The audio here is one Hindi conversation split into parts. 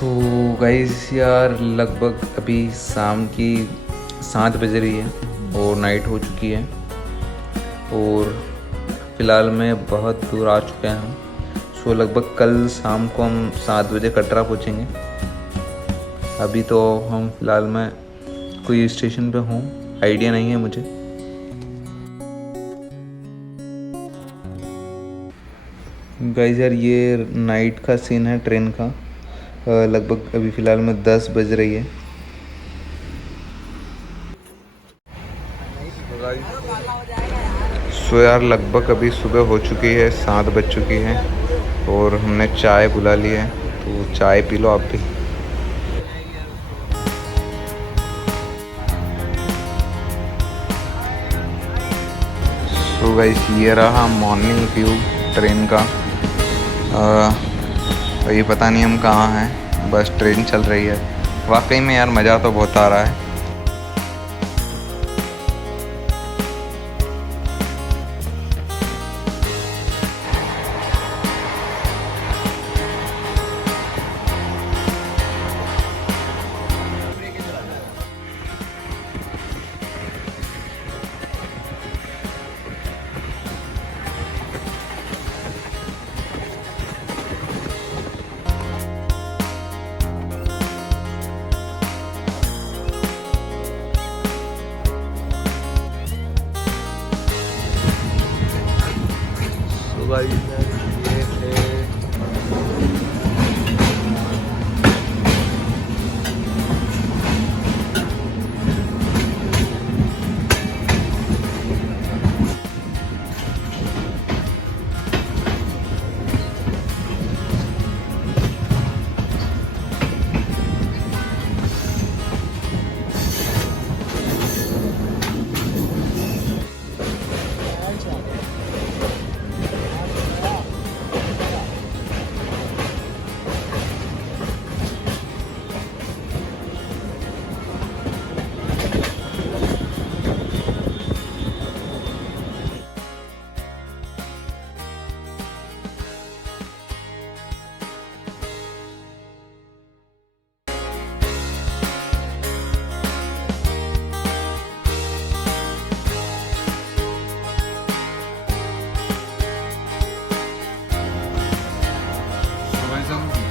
सो गाइस यार लगभग अभी शाम की 7 बज रही है और नाइट हो चुकी है और फ़िलहाल में बहुत दूर आ चुके हैं हम। सो लगभग कल शाम को हम 7 बजे कटरा पहुँचेंगे। अभी तो हम फ़िलहाल में कोई स्टेशन पे हूँ, आइडिया नहीं है मुझे। गाइस यार ये नाइट का सीन है ट्रेन का। लगभग अभी फ़िलहाल में 10 बज रही है। सो यार लगभग अभी सुबह हो चुकी है, 7 बज चुकी है और हमने चाय बुला ली है, तो चाय पी लो आप भी। सो गाइस ये रहा मॉर्निंग व्यू ट्रेन का। ये पता नहीं हम कहाँ हैं, बस ट्रेन चल रही है। वाकई में यार मज़ा तो बहुत आ रहा है। गाइस ये है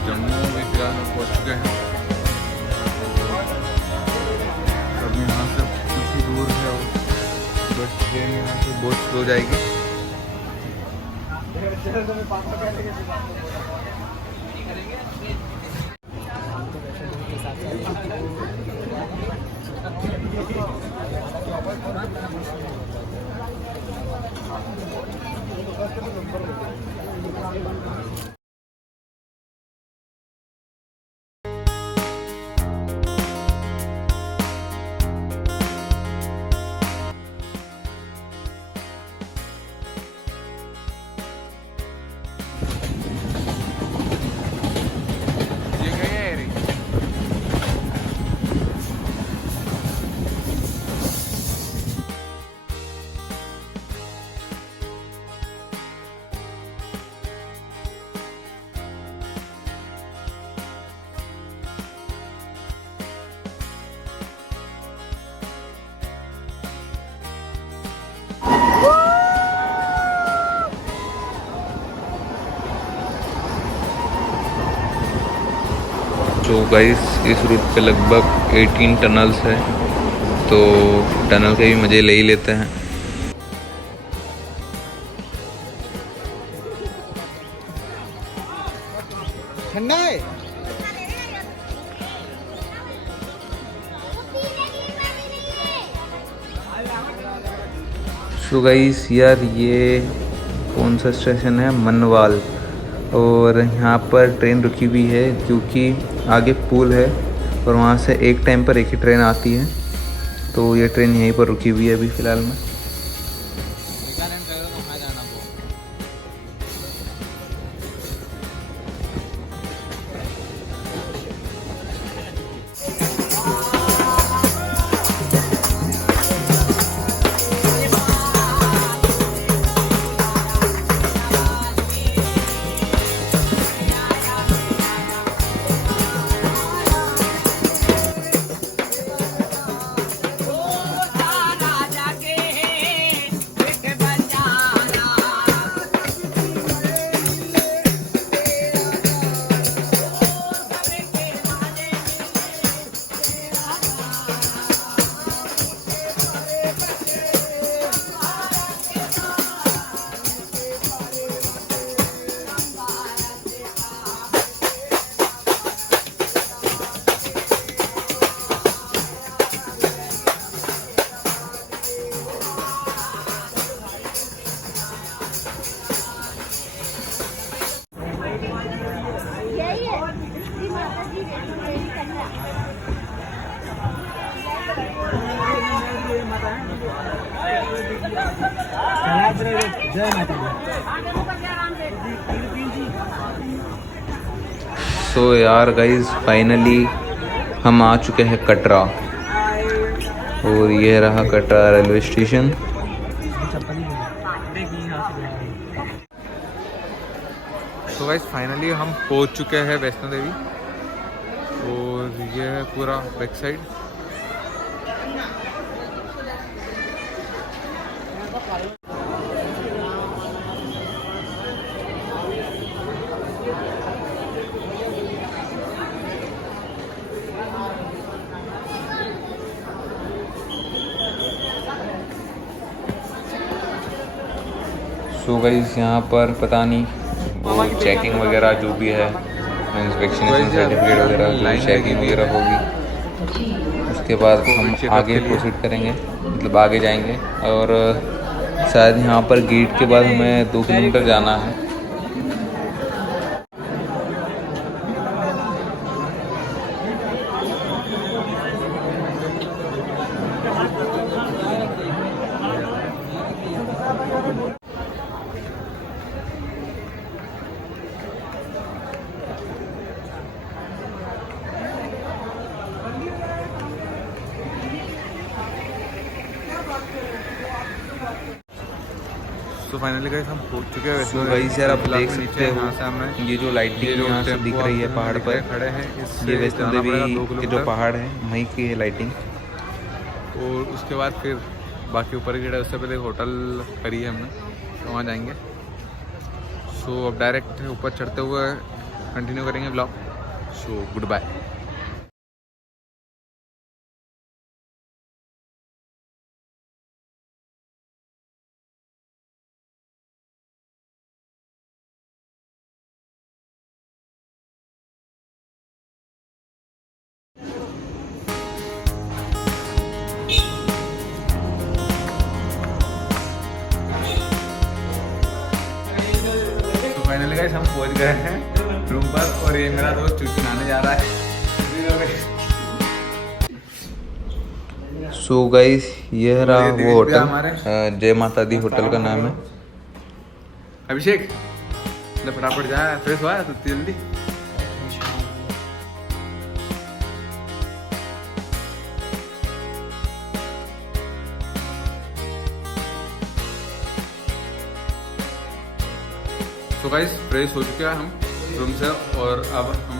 जम्मू में फिलहाल हम पहुँच चुके हैं। अब यहाँ से कुछ ही दूर है और बस ट्रेन यहाँ से बहुत स्लो जाएगी। तो गाइस इस रूट पे लगभग 18 टनल्स है, तो टनल के भी मज़े ले ही लेते हैं। ठंडा है। सो गाइस यार ये कौन सा स्टेशन है, मनवाल, और यहाँ पर ट्रेन रुकी हुई है क्योंकि आगे पुल है और वहाँ से एक टाइम पर एक ही ट्रेन आती है, तो ये ट्रेन यहीं पर रुकी हुई है अभी फ़िलहाल में। सो यार गाइस फाइनली हम आ चुके हैं कटरा, और ये रहा कटरा रेलवे स्टेशन। तो गाइस फाइनली हम पहुंच चुके हैं वैष्णो देवी, और ये है पूरा बैक साइड। सो गाइस यहाँ पर पता नहीं वो चेकिंग वगैरह जो भी है, वैक्सीनेशन सर्टिफिकेट वगैरह चेकिंग वगैरह होगी। उसके बाद हम आगे प्रोसीड करेंगे, मतलब आगे जाएंगे, और शायद यहाँ पर गेट के बाद हमें 2 किलोमीटर जाना है। तो फाइनली गाइस हम पहुंच चुके हैं। तो गाइस यार आप देख सकते हो यहाँ से हमें ये जो लाइटिंग यहाँ से दिख रही है पहाड़ पर, खड़े हैं, ये वैष्णो देवी के जो पहाड़ है वहीं की है लाइटिंग। और उसके बाद फिर बाकी ऊपर की उससे पहले होटल करी है हमने, तो वहाँ जाएंगे। सो अब डायरेक्ट ऊपर चढ़ते हुए कंटिन्यू करेंगे blog. So good bye. Finally guys हम पहुंच गए हैं रूम पर, और ये मेरा दोस्त चुटकी नहाने जा रहा है। सो गाइस ये रहा वो होटल, जय माता दी होटल का नाम है। अभिषेक फटाफट जा, फ्रेश हुआ तो जल्दी। तो गाइस फ्रेश हो चुके हैं हम रूम से, और अब हम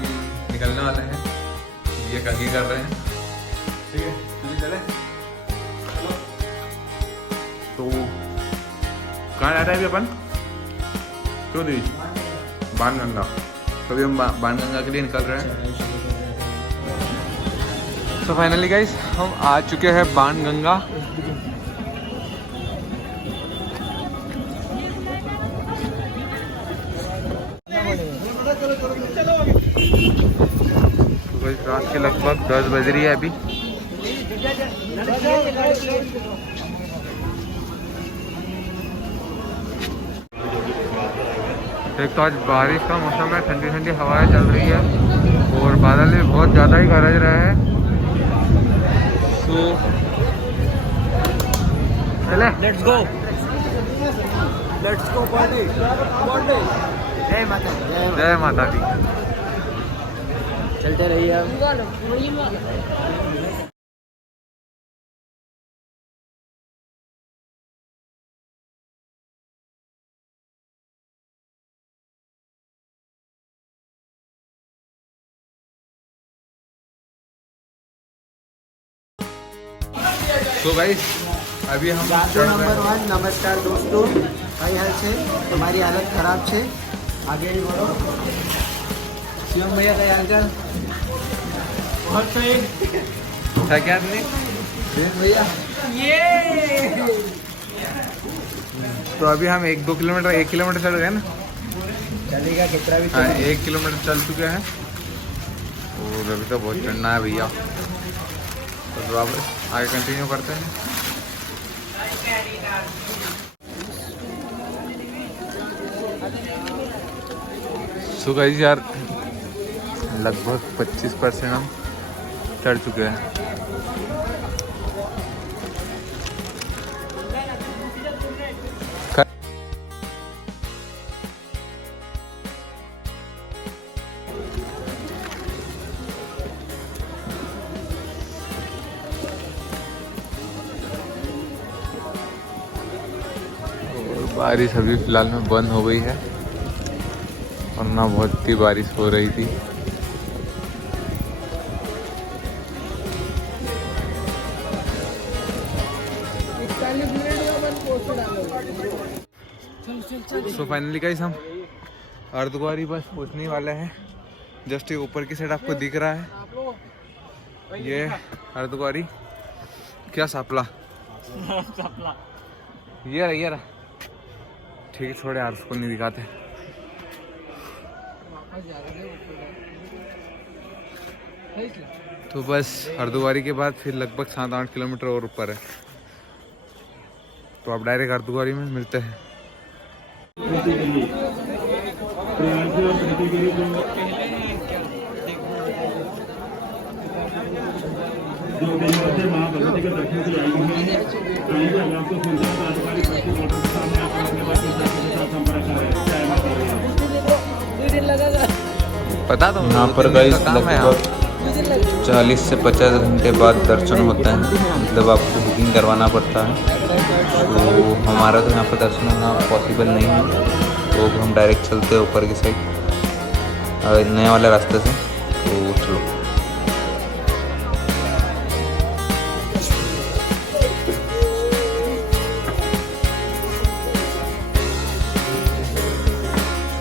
निकलने वाले हैं। ये कर रहे हैं, ठीक है चले। तो कहाँ जा रहे हैं अभी अपन? क्यों दी बाणगंगा। तो अभी हम बाणगंगा के लिए निकल रहे हैं। तो फाइनली गाइस हम आ चुके हैं बाणगंगा। रात के लगभग 10 बज रही है अभी। एक तो आज बारिश का मौसम है, ठंडी ठंडी हवाएं चल रही है, और बादल भी बहुत ज़्यादा ही गरज रहे हैं। तो चले, लेट्स गो पार्टी। जय माता दी। चलते रहिए अब। तो गाइस अभी हम नंबर 1 नमस्कार दोस्तों, कई हाल છે? तुम्हारी हालत खराब છે? आगे ही बढ़ो। शिवम भैया का हाल चाल बहुत सही था क्या नहीं? भैया ये तो अभी हम 1 किलोमीटर चल गए ना, चलेगा कितना भी। हाँ 1 किलोमीटर चल चुके हैं, और अभी तो बहुत चढ़ना है भैया। तो वापस आगे कंटिन्यू करते हैं। सो गाइस यार लगभग 25% हम चढ़ चुके हैं। बारिश अभी फ़िलहाल में बंद हो गई है, वरना बहुत ही बारिश हो रही थी। सो फाइनली गाइस हम अर्धकुंवारी बस पहुंचने वाले हैं। जस्ट ये ऊपर की साइड आपको दिख रहा है, ये अर्धकुंवारी क्या सापला ये रहा ठीक है, छोड़े यार उसको नहीं दिखाते। तो बस अर्धकुंवारी के बाद फिर लगभग 7-8 किलोमीटर और ऊपर है, तो आप डायरेक्ट अर्धकुंवारी में मिलते हैं। पता तो यहाँ पर गाइस लगभग 40 से 50 घंटे बाद दर्शन होता है, मतलब आपको बुकिंग करवाना पड़ता है। तो हमारा तो यहाँ पर दर्शन होना पॉसिबल नहीं है, तो हम डायरेक्ट चलते हैं ऊपर की साइड नए वाले रास्ते से। तो चलो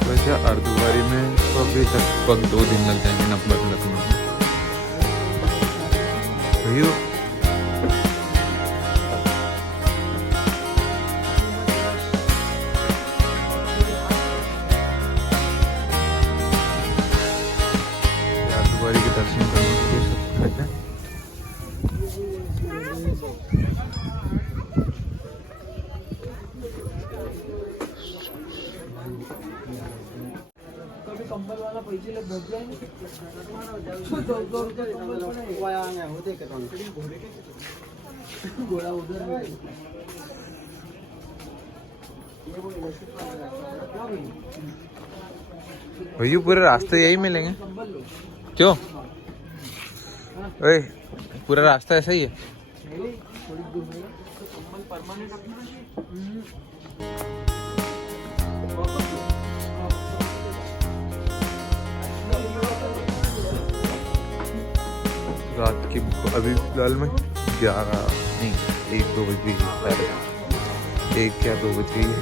वैसे अर्धकुंवारी में तो अभी लगभग 2 दिन लग जाएंगे नंबर लखनऊ में। अर्धकुंवारी के दर्शन करने के लिए सब खड़े हैं। कंबल वाला पैसे लोग भर जाएंगे घोड़ा उधर भैया पूरे रास्ते यही मिलेंगे क्यों? ओए पूरा रास्ता ऐसा ही है। रात की अभी फिलहाल में 11 नहीं 1-2 बज गई है, 1 या 2 बज गई है।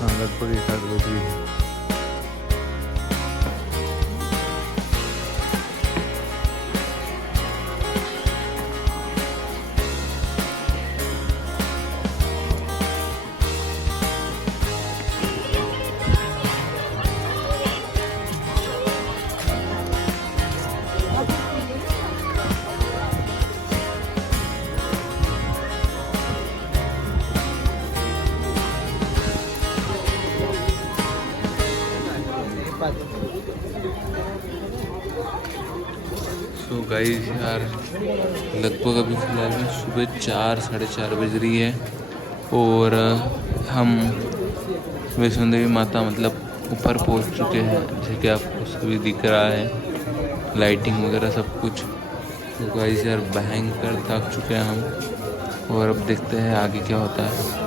हाँ लगभग 1-8 बज गई है। तो गाइस यार लगभग अभी फ़िलहाल में सुबह 4-4:30 बज रही है और हम वैष्णो देवी माता मतलब ऊपर पहुंच चुके हैं, जैसे कि आपको सभी दिख रहा है, लाइटिंग वगैरह सब कुछ। तो गाइस यार भयंकर थक चुके हैं हम, और अब देखते हैं आगे क्या होता है।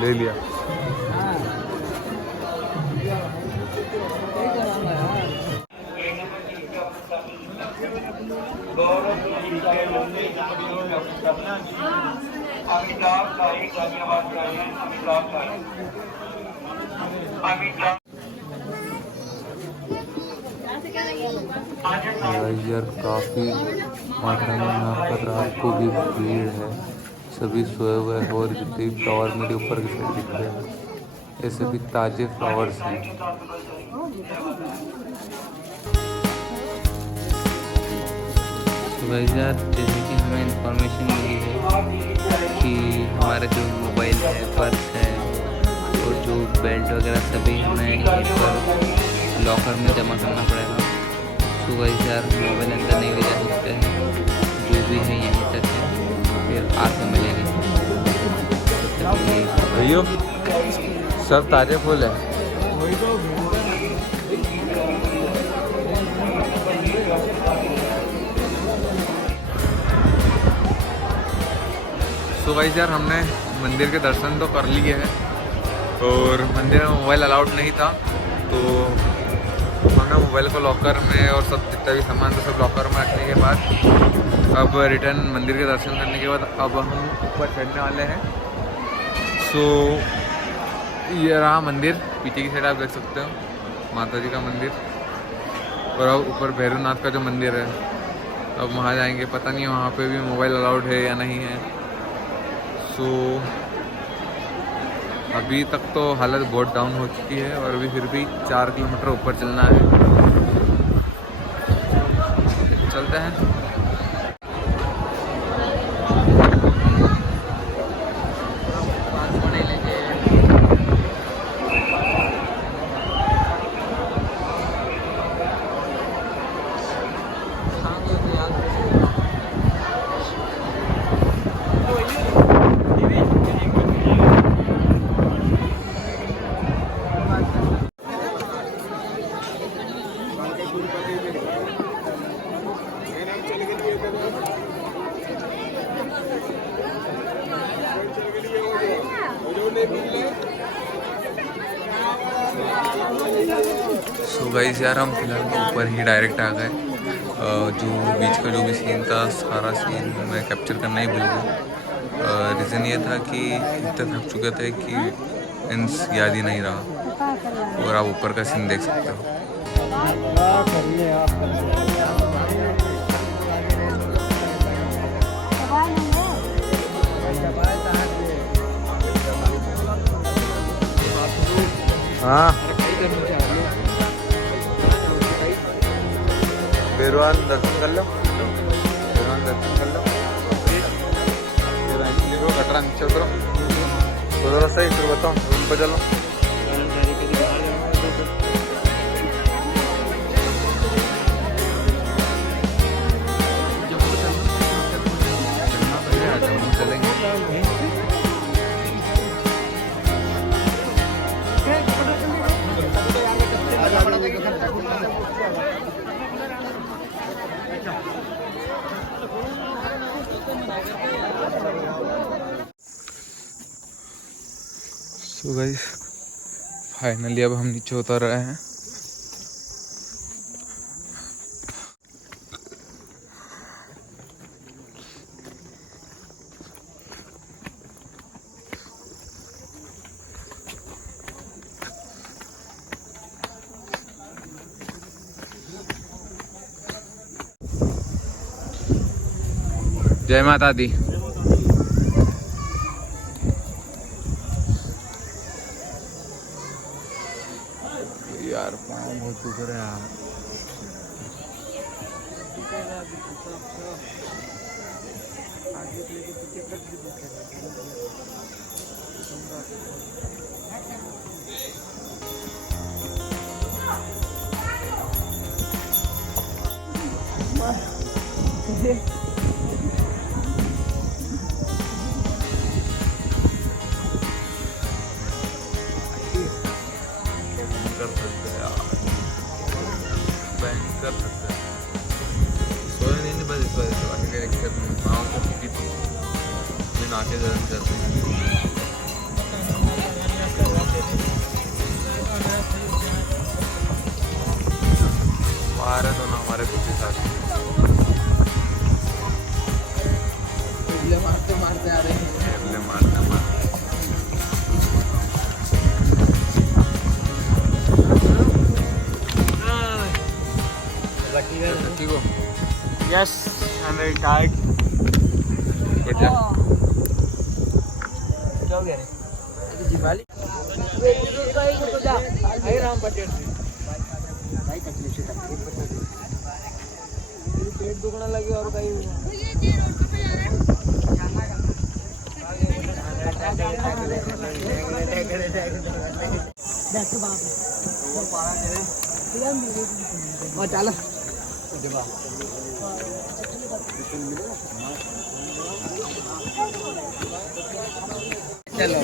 ले लिया यार काफ़ी मात्रा में यहाँ पर रात को भी भीड़ है, सभी सोए हुए हैं और जितने फ्लावर मेरे ऊपर की साइड दिख रहे हैं ये सभी ताज़े फ्लावर्स हैं। तो भाई यार जैसे कि हमें इंफॉर्मेशन मिली है कि हमारा जो मोबाइल है, पर्स है और जो बेल्ट वगैरह सभी हमें यहीं पर लॉकर में जमा करना पड़ेगा। तो भाई यार मोबाइल अंदर नहीं ले जा सकते हैं, जीरो सब ताजे फूल है। तो गाइस यार हमने मंदिर के दर्शन तो कर लिए हैं और मंदिर में मोबाइल अलाउड नहीं था, तो हमने मोबाइल को लॉकर में और सब जितना भी सामान था सब लॉकर में रखने के बाद अब रिटर्न मंदिर के दर्शन करने के बाद अब हम ऊपर चढ़ने वाले हैं। सो ये रहा मंदिर, पीछे की साइड आप देख सकते हो माता जी का मंदिर, और अब ऊपर भैरवनाथ का जो मंदिर है अब वहाँ जाएंगे। पता नहीं वहाँ पे भी मोबाइल अलाउड है या नहीं है। सो अभी तक तो हालत बहुत डाउन हो चुकी है और अभी फिर भी 4 किलोमीटर ऊपर चलना है। चलते हैं। सो गाइस यार हम फिलहाल तो ऊपर ही डायरेक्ट आ गए। जो बीच का जो भी सीन था सारा सीन मैं कैप्चर करना ही भूल गया। रीज़न ये था कि इतना थक चुके थे कि मीन्स याद ही नहीं रहा। और आप ऊपर का सीन देख सकते हो। हाँ भैरवान दर्शन कर लो, भैरवान दर्शन कर लो। फिर कटरा नीचे उतरो तो सही, फिर बताओ रूम पे चलो। सो गाइस फाइनली अब हम नीचे उतर रहे हैं। जय माता दी। यार पाँव बहुत दुख रहा है। कर सकते हैं सोया नहीं बस इस वजह से आगे के दिक्कत नहीं। पाँव को पीटी थी फिर आके दर्द करते हैं। बाहर है तो ना हमारे कुछ ही साथ मारते आ रहे हैं, मारते Yes, I'm very tired. बढ़िया। क्या हो गया रे? जिमाली? आई राम पटेल। भाई तकलीफ से पेट दुखने लगे और कहीं और चलो चलो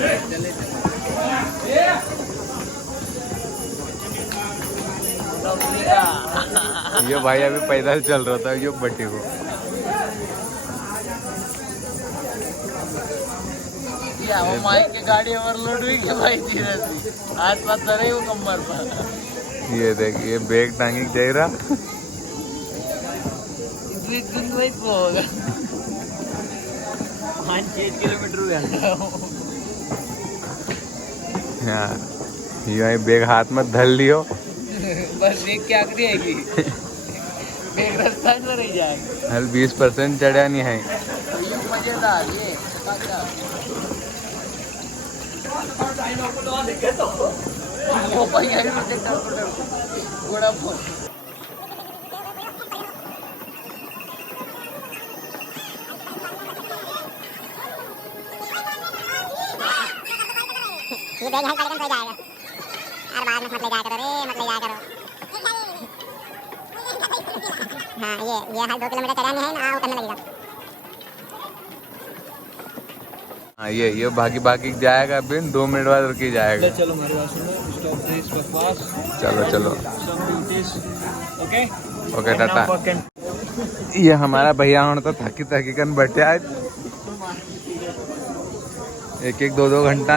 ये भाई अभी पैदल चल रहा था ये बट्टी को। वो माइक की गाड़ी ओवरलोड हुई कि भाई धीरे से आस पास रहे वो कमर पर। ये देख ये बैग टांगी जा रहा। भाई होगा 5-6 किलोमीटर हुआ। हाँ ये बैग हाथ में धर लियो बस देख के आखिरी आएगी बैग रास्ता में रह जाएगा। हल 20% चढ़ा नहीं है। ये मजेदार ये वो भैया घोड़ा ये बैग यहाँ कार्यक्रम हो जाएगा। अरे बाद में मत ले जाया करो रे, मत ले जाया करो। हाँ ये हाल 2 किलोमीटर चढ़ाने है ना, उतरने लगेगा। हाँ ये भागी भागी जाएगा अभी 2 मिनट बाद रुक ही जाएगा। चलो हमारे पास में स्टॉप दे इस बकवास। चलो चलो ओके ओके टाटा। ये हमारा भैया होना तो थकी थकी कन बैठे आज 1-1 2-2 घंटा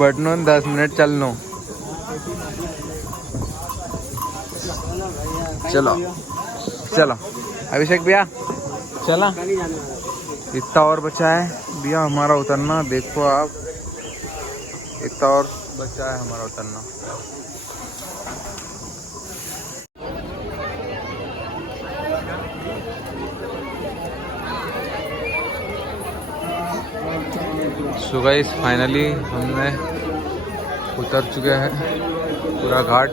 बैठनो 10 मिनट चलनो। चलो चलो अभिषेक भैया चला इतना और बचा है भैया हमारा उतरना। देखो आप इतना और बचा है हमारा उतरना। सो गाइस फाइनली हमने उतर चुके हैं पूरा घाट।